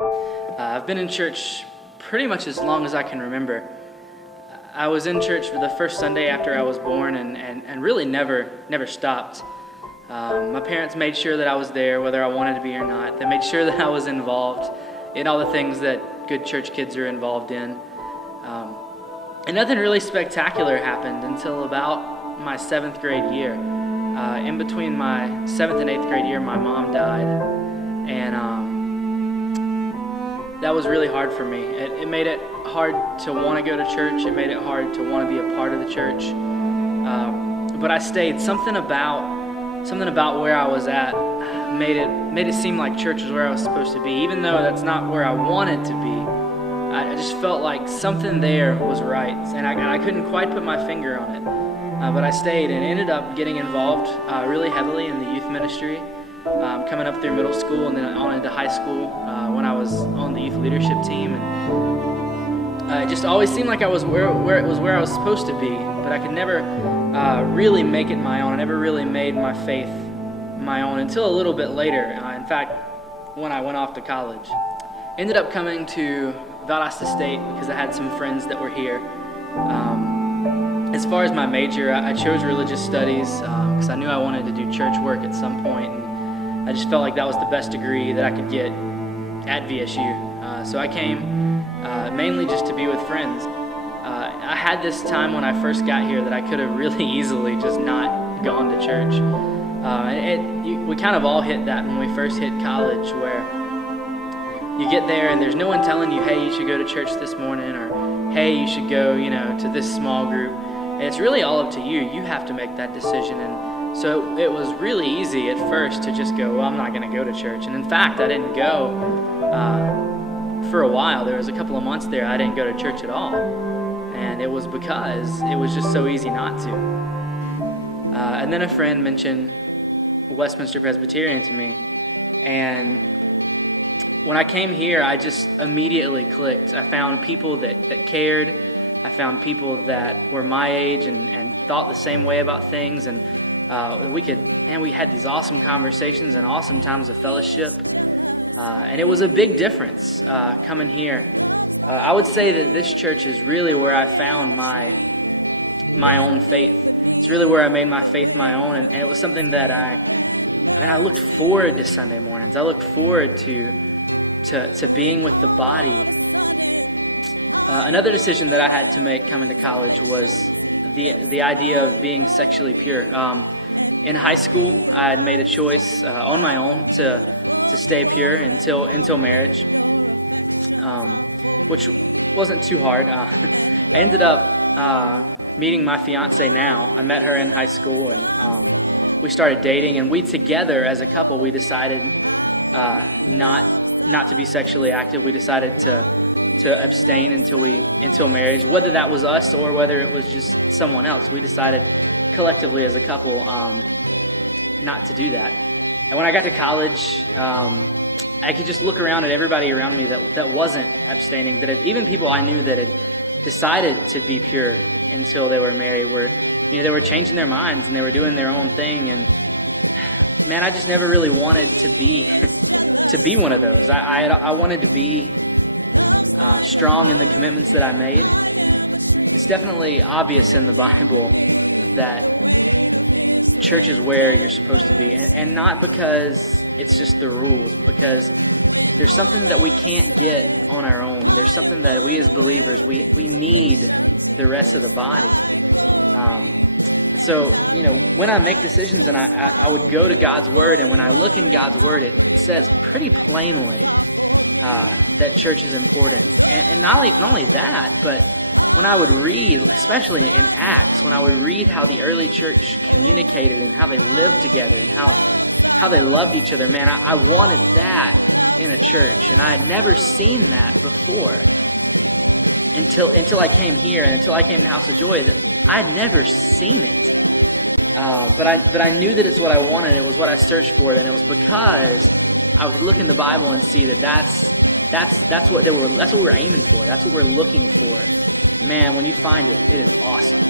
I've been in church pretty much as long as I can remember. I was in church for the first Sunday after I was born and really never stopped. My parents made sure that I was there whether I wanted to be or not. They made sure that I was involved in all the things that good church kids are involved in. And nothing really spectacular happened until about my 7th grade year. In between my 7th and 8th grade year, my mom died. And that was really hard for me. It made it hard to want to go to church. It made it hard to want to be a part of the church. But I stayed. Something about where I was at made it seem like church was where I was supposed to be, even though that's not where I wanted to be. I just felt like something there was right, and I couldn't quite put my finger on it. But I stayed and ended up getting involved really heavily in the youth ministry, coming up through middle school and then on into high school when I was on the youth leadership team. And it just always seemed like I was where I was supposed to be, but I could never really make it my own. I never really made my faith my own until a little bit later. In fact, when I went off to college. Ended up coming to Valdosta State because I had some friends that were here. As far as my major, I chose religious studies because I knew I wanted to do church work at some point, and I just felt like that was the best degree that I could get at VSU. So I came mainly just to be with friends. I had this time when I first got here that I could have really easily just not gone to church. We kind of all hit that when we first hit college, where you get there and there's no one telling you, hey, you should go to church this morning, or hey, you should go, to this small group. And it's really all up to you. You have to make that decision. And so it was really easy at first to just go, well, I'm not going to go to church. And in fact, I didn't go for a while. There was a couple of months there I didn't go to church at all. And it was because it was just so easy not to. And then a friend mentioned Westminster Presbyterian to me. And when I came here, I just immediately clicked. I found people that cared. I found people that were my age and thought the same way about things. And we had these awesome conversations and awesome times of fellowship. And it was a big difference coming here. I would say that this church is really where I found my own faith. It's really where I made my faith my own. And it was something that I looked forward to Sunday mornings. I looked forward to being with the body. Another decision that I had to make coming to college was the idea of being sexually pure. In high school, I had made a choice on my own to stay pure until marriage, which wasn't too hard. I ended up meeting my fiance now. I met her in high school, and we started dating, and we together as a couple, we decided not to be sexually active. We decided to abstain until marriage, whether that was us or whether it was just someone else. We decided collectively as a couple not to do that. And when I got to college, I could just look around at everybody around me that wasn't abstaining, even people I knew that had decided to be pure until they were married, they were changing their minds and they were doing their own thing. And man, I just never really wanted to be one of those. I wanted to be strong in the commitments that I made. It's definitely obvious in the Bible that church is where you're supposed to be, and not because it's just the rules, because there's something that we can't get on our own. There's something that we as believers, we need the rest of the body. So, when I make decisions and I would go to God's Word, and when I look in God's Word, it says pretty plainly that church is important. And not only that, but when I would read, especially in Acts, when I would read how the early church communicated and how they lived together and how they loved each other, man, I wanted that in a church. And I had never seen that before until I came here and until I came to House of Joy. That I had never seen it, but I knew that it's what I wanted. It was what I searched for, and it was because I would look in the Bible and see that that's what we're aiming for. That's what we're looking for. Man, when you find it, it is awesome.